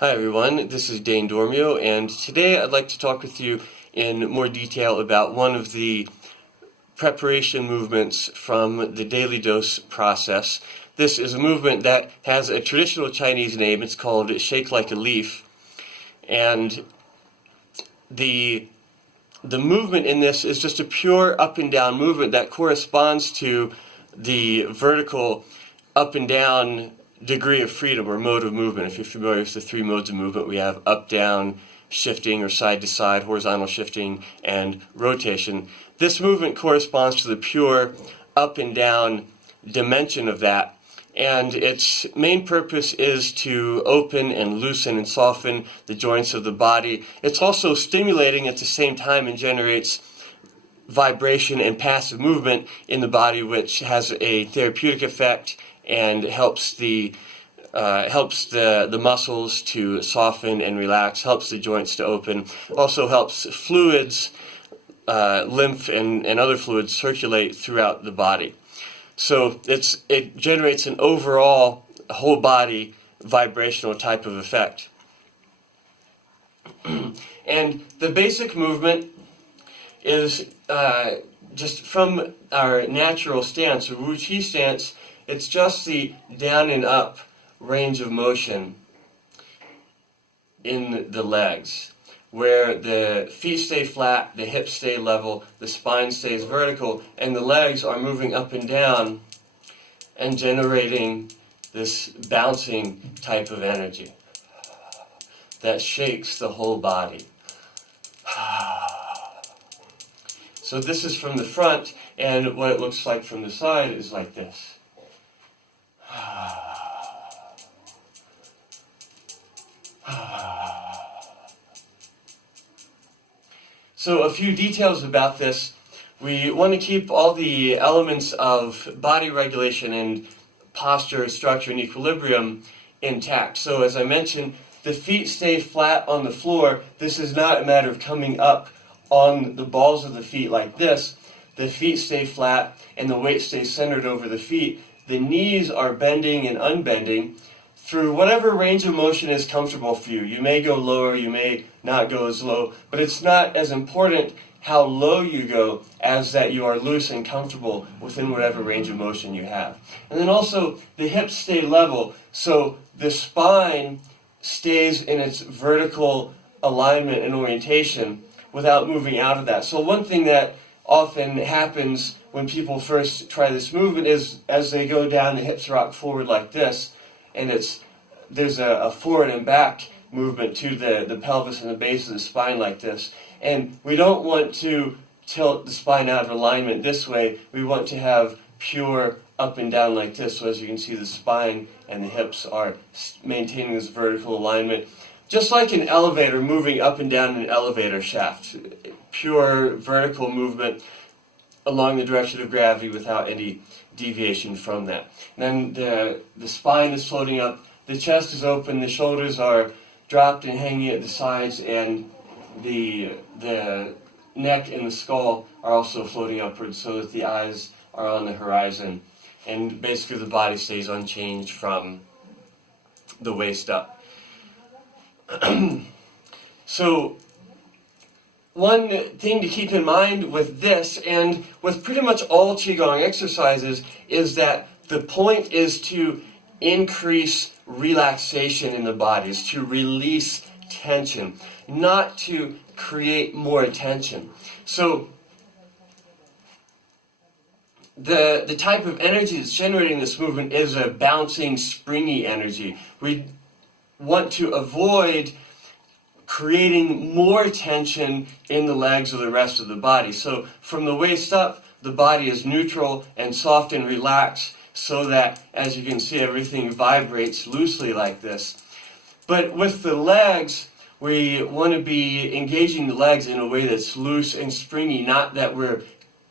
Hi everyone, this is Dane Dormio, and today I'd like to talk with you in more detail about one of the preparation movements from the daily dose process. This is a movement that has a traditional Chinese name. It's called Shake Like a Leaf, and the movement in this is just a pure up and down movement that corresponds to the vertical up and down degree of freedom or mode of movement. If you're familiar with the three modes of movement, we have up, down, shifting or side to side, horizontal shifting, and rotation. This movement corresponds to the pure up and down dimension of that, and its main purpose is to open and loosen and soften the joints of the body. It's also stimulating at the same time and generates vibration and passive movement in the body, which has a therapeutic effect and helps the muscles to soften and relax, helps the joints to open, also helps fluids, lymph and other fluids circulate throughout the body. So it generates an overall whole body vibrational type of effect. And the basic movement is just from our natural stance, or Wu Qi stance. It's just the down and up range of motion in the legs, where the feet stay flat, the hips stay level, the spine stays vertical, and the legs are moving up and down and generating this bouncing type of energy that shakes the whole body. So this is from the front, and what it looks like from the side is like this. So a few details about this. We want to keep all the elements of body regulation and posture, structure, and equilibrium intact. So as I mentioned, the feet stay flat on the floor. This is not a matter of coming up on the balls of the feet like this. The feet stay flat and the weight stays centered over the feet. The knees are bending and unbending through whatever range of motion is comfortable for you. You may go lower, you may not go as low, but it's not as important how low you go as that you are loose and comfortable within whatever range of motion you have. And then also the hips stay level, so the spine stays in its vertical alignment and orientation without moving out of that. So one thing that often happens when people first try this movement is as they go down, the hips rock forward like this, and there's a forward and back movement to the pelvis and the base of the spine like this. And we don't want to tilt the spine out of alignment this way. We want to have pure up and down like this. So as you can see, the spine and the hips are maintaining this vertical alignment. Just like an elevator moving up and down an elevator shaft. Pure vertical movement along the direction of gravity without any deviation from that. And then the spine is floating up, the chest is open, the shoulders are dropped and hanging at the sides, and the neck and the skull are also floating upwards so that the eyes are on the horizon. And basically the body stays unchanged from the waist up. So one thing to keep in mind with this, and with pretty much all Qigong exercises, is that the point is to increase relaxation in the body, is to release tension, not to create more tension. So the type of energy that's generating this movement is a bouncing, springy energy. We want to avoid creating more tension in the legs or the rest of the body. So from the waist up, the body is neutral and soft and relaxed, so that, as you can see, everything vibrates loosely like this. But with the legs, we want to be engaging the legs in a way that's loose and springy, not that we're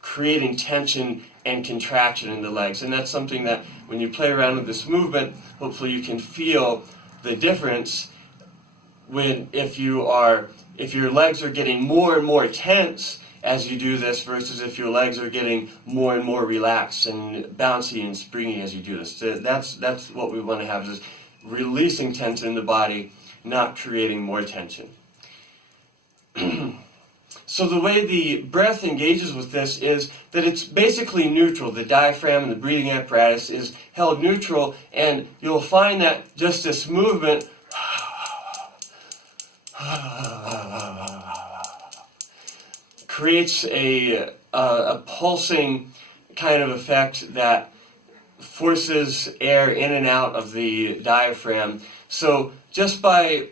creating tension and contraction in the legs. And that's something that when you play around with this movement, hopefully you can feel the difference if your legs are getting more and more tense as you do this versus if your legs are getting more and more relaxed and bouncy and springy as you do this. That's what we want to have, is releasing tension in the body not creating more tension. So the way the breath engages with this is that it's basically neutral. The diaphragm and the breathing apparatus is held neutral, and you'll find that just this movement creates a pulsing kind of effect that forces air in and out of the diaphragm. So just by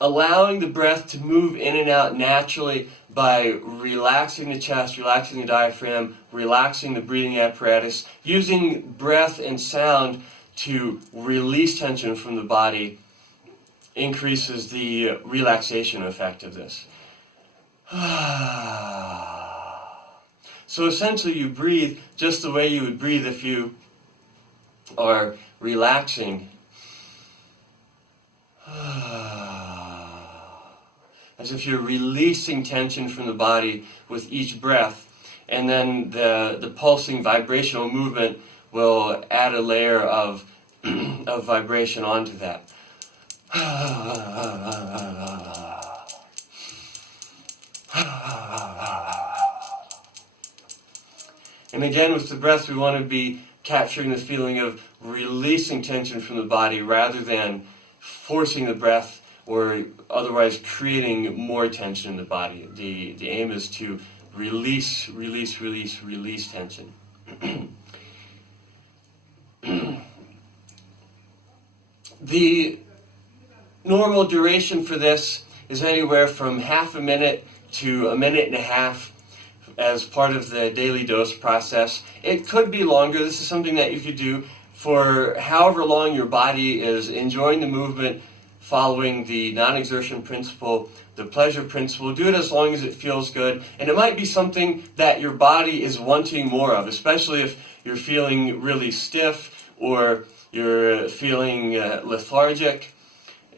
allowing the breath to move in and out naturally, by relaxing the chest, relaxing the diaphragm, relaxing the breathing apparatus, using breath and sound to release tension from the body, increases the relaxation effect of this. So essentially you breathe just the way you would breathe if you are relaxing. As if you're releasing tension from the body with each breath, and then the pulsing vibrational movement will add a layer of vibration onto that. And again, with the breath, we want to be capturing the feeling of releasing tension from the body rather than forcing the breath or otherwise creating more tension in the body. The aim is to release tension. The normal duration for this is anywhere from half a minute to a minute and a half as part of the daily dose process. It could be longer. This is something that you could do for however long your body is enjoying the movement, following the non-exertion principle, the pleasure principle. Do it as long as it feels good. And it might be something that your body is wanting more of, especially if you're feeling really stiff or you're feeling lethargic.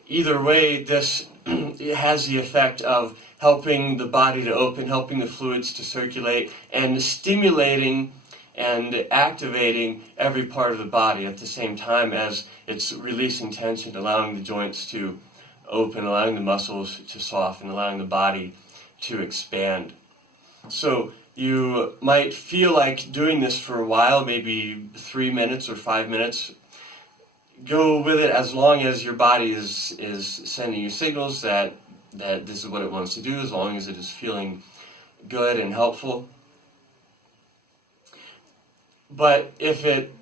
Either way, this has the effect of helping the body to open, helping the fluids to circulate, and stimulating and activating every part of the body at the same time as it's releasing tension, allowing the joints to open, allowing the muscles to soften, allowing the body to expand. So you might feel like doing this for a while, maybe 3 minutes or 5 minutes. Go with it as long as your body is sending you signals that this is what it wants to do, as long as it is feeling good and helpful. But if it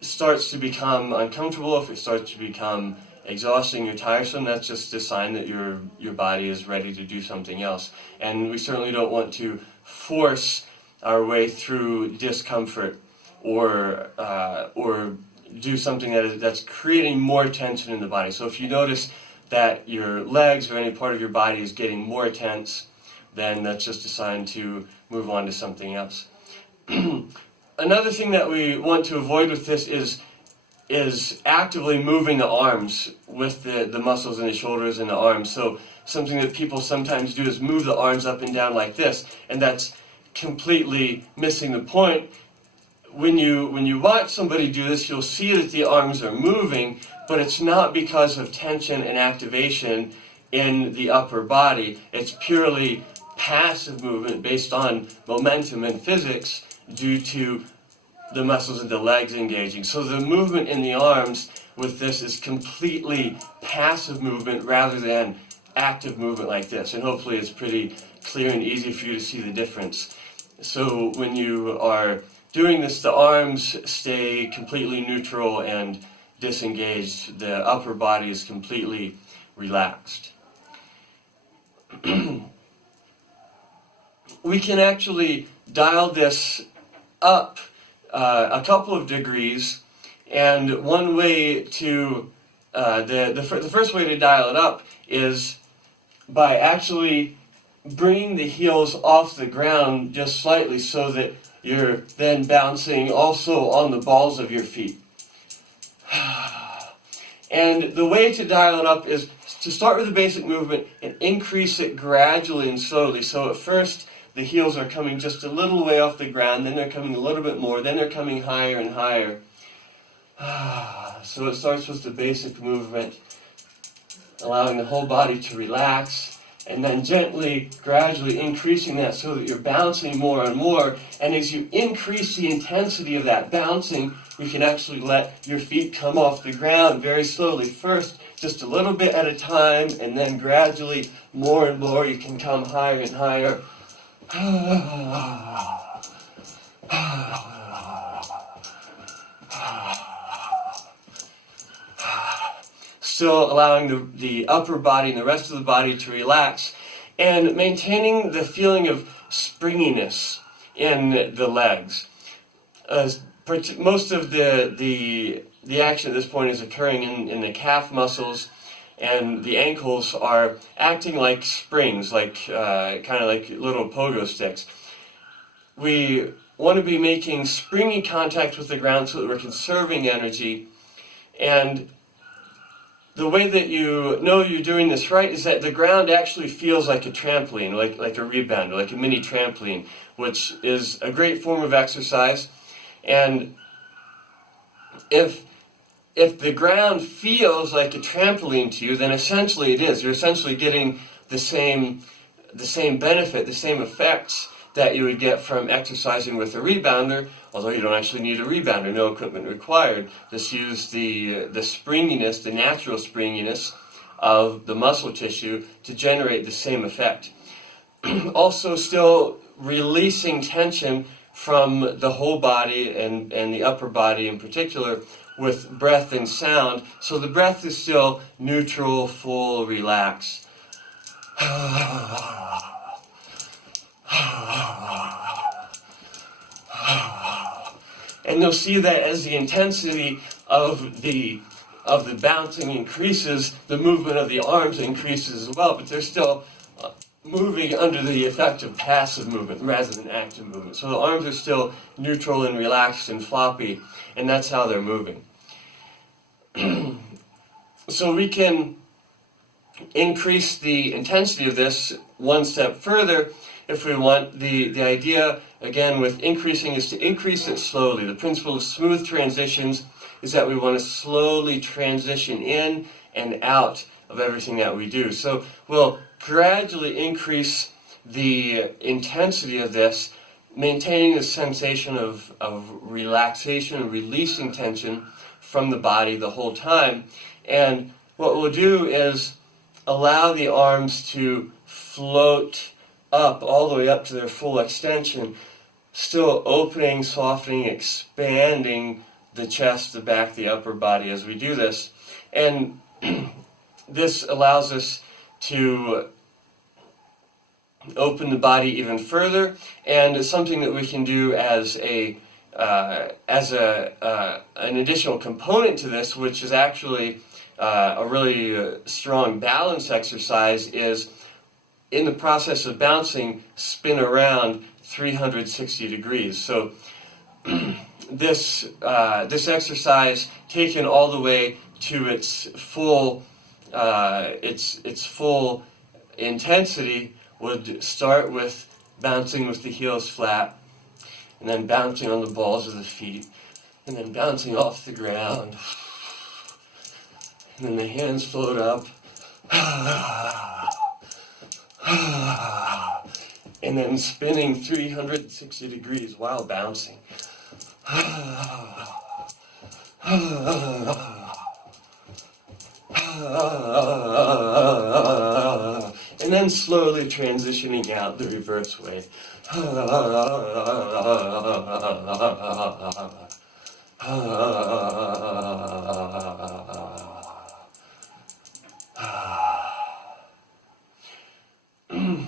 starts to become uncomfortable, if it starts to become exhausting or tiresome, that's just a sign that your body is ready to do something else. And we certainly don't want to force our way through discomfort or do something that's creating more tension in the body. So if you notice that your legs or any part of your body is getting more tense, then that's just a sign to move on to something else. Another thing that we want to avoid with this is actively moving the arms with the muscles in the shoulders and the arms. So something that people sometimes do is move the arms up and down like this, and that's completely missing the point. When you watch somebody do this, you'll see that the arms are moving, but it's not because of tension and activation in the upper body. It's purely passive movement based on momentum and physics due to the muscles of the legs engaging. So the movement in the arms with this is completely passive movement rather than active movement like this. And hopefully it's pretty clear and easy for you to see the difference. So when you are doing this, the arms stay completely neutral and disengaged. The upper body is completely relaxed. We can actually dial this up a couple of degrees, and one way to the first way to dial it up is by actually bringing the heels off the ground just slightly so that you're then bouncing also on the balls of your feet. And the way to dial it up is to start with the basic movement and increase it gradually and slowly. So at first, the heels are coming just a little way off the ground, then they're coming a little bit more, then they're coming higher and higher. So it starts with the basic movement. allowing the whole body to relax, and then gently, gradually increasing that so that you're bouncing more and more. And as you increase the intensity of that bouncing, you can actually let your feet come off the ground very slowly. First, just a little bit at a time, and then gradually, more and more, you can come higher and higher. Still allowing the upper body and the rest of the body to relax, and maintaining the feeling of springiness in the legs. Most of the action at this point is occurring in the calf muscles, and the ankles are acting like springs, like kind of like little pogo sticks. We want to be making springy contact with the ground so that we're conserving energy. And the way that you know you're doing this right is that the ground actually feels like a trampoline, like a rebounder, like a mini trampoline, which is a great form of exercise. And if the ground feels like a trampoline to you, then essentially it is. You're essentially getting the same benefit, the same effects that you would get from exercising with a rebounder, although you don't actually need a rebounder, no equipment required. Just use the springiness, the natural springiness of the muscle tissue to generate the same effect. Also still releasing tension from the whole body and the upper body in particular with breath and sound. So the breath is still neutral, full, relaxed. And you'll see that as the intensity of the bouncing increases, the movement of the arms increases as well, but they're still moving under the effect of passive movement rather than active movement. So the arms are still neutral and relaxed and floppy, and that's how they're moving. So we can increase the intensity of this one step further if we want. The idea, again, with increasing is to increase it slowly. The principle of smooth transitions is that we want to slowly transition in and out of everything that we do. So we'll gradually increase the intensity of this, maintaining the sensation of relaxation and releasing tension from the body the whole time. And what we'll do is allow the arms to float up, all the way up to their full extension, still opening, softening, expanding the chest, the back, the upper body as we do this. And this allows us to open the body even further, and it's something that we can do as an additional component to this, which is actually a really strong balance exercise, is in the process of bouncing, spin around 360 degrees. So this exercise, taken all the way to its full intensity, would start with bouncing with the heels flat, and then bouncing on the balls of the feet, and then bouncing off the ground, and then the hands float up, and then spinning 360 degrees while bouncing. And then slowly transitioning out the reverse way.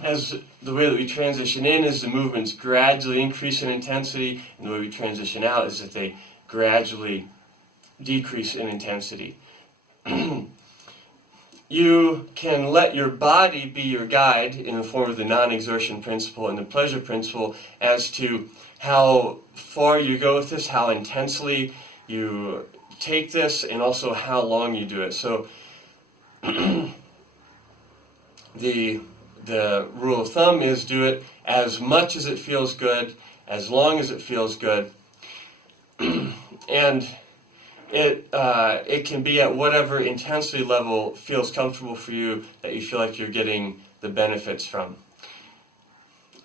As the way that we transition in is the movements gradually increase in intensity, and the way we transition out is that they gradually decrease in intensity. You can let your body be your guide in the form of the non-exertion principle and the pleasure principle as to how far you go with this, how intensely you take this, and also how long you do it. So the rule of thumb is do it as much as it feels good, as long as it feels good. And it can be at whatever intensity level feels comfortable for you, that you feel like you're getting the benefits from.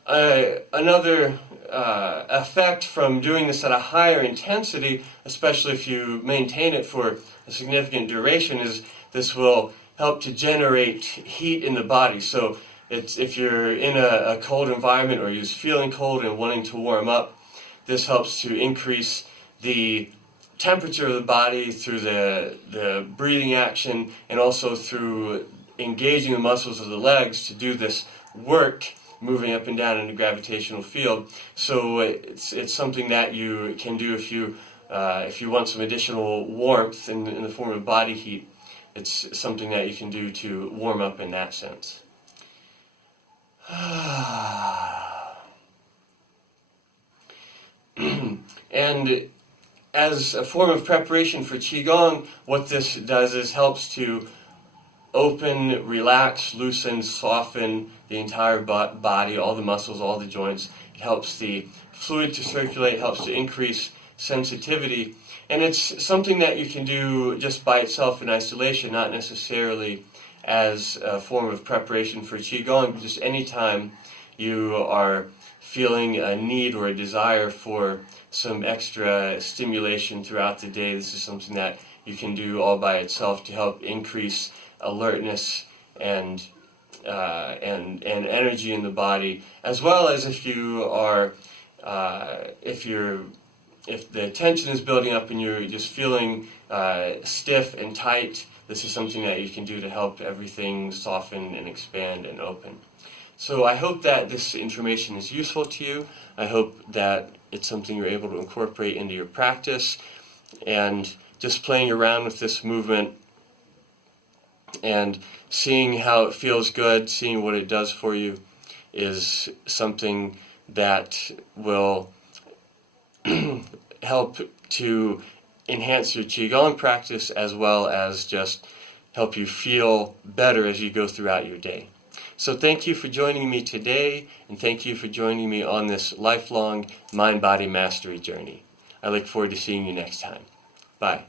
Another effect from doing this at a higher intensity, especially if you maintain it for a significant duration, is this will help to generate heat in the body. So if you're in a cold environment, or you're just feeling cold and wanting to warm up, this helps to increase the temperature of the body through the breathing action, and also through engaging the muscles of the legs to do this work, moving up and down in the gravitational field. So it's something that you can do if you want some additional warmth in the form of body heat. It's something that you can do to warm up in that sense. And as a form of preparation for Qigong, what this does is helps to open, relax, loosen, soften the entire body, all the muscles, all the joints. It helps the fluid to circulate, helps to increase sensitivity. And it's something that you can do just by itself in isolation, not necessarily as a form of preparation for Qigong, but just anytime you are feeling a need or a desire for some extra stimulation throughout the day. This is something that you can do all by itself to help increase alertness and energy in the body, as well as if you are if the tension is building up and you're just feeling stiff and tight. This is something that you can do to help everything soften and expand and open. So I hope that this information is useful to you. I hope that it's something you're able to incorporate into your practice, and just playing around with this movement and seeing how it feels good, seeing what it does for you, is something that will help to enhance your Qigong practice, as well as just help you feel better as you go throughout your day. So thank you for joining me today, and thank you for joining me on this lifelong mind-body mastery journey. I look forward to seeing you next time. Bye.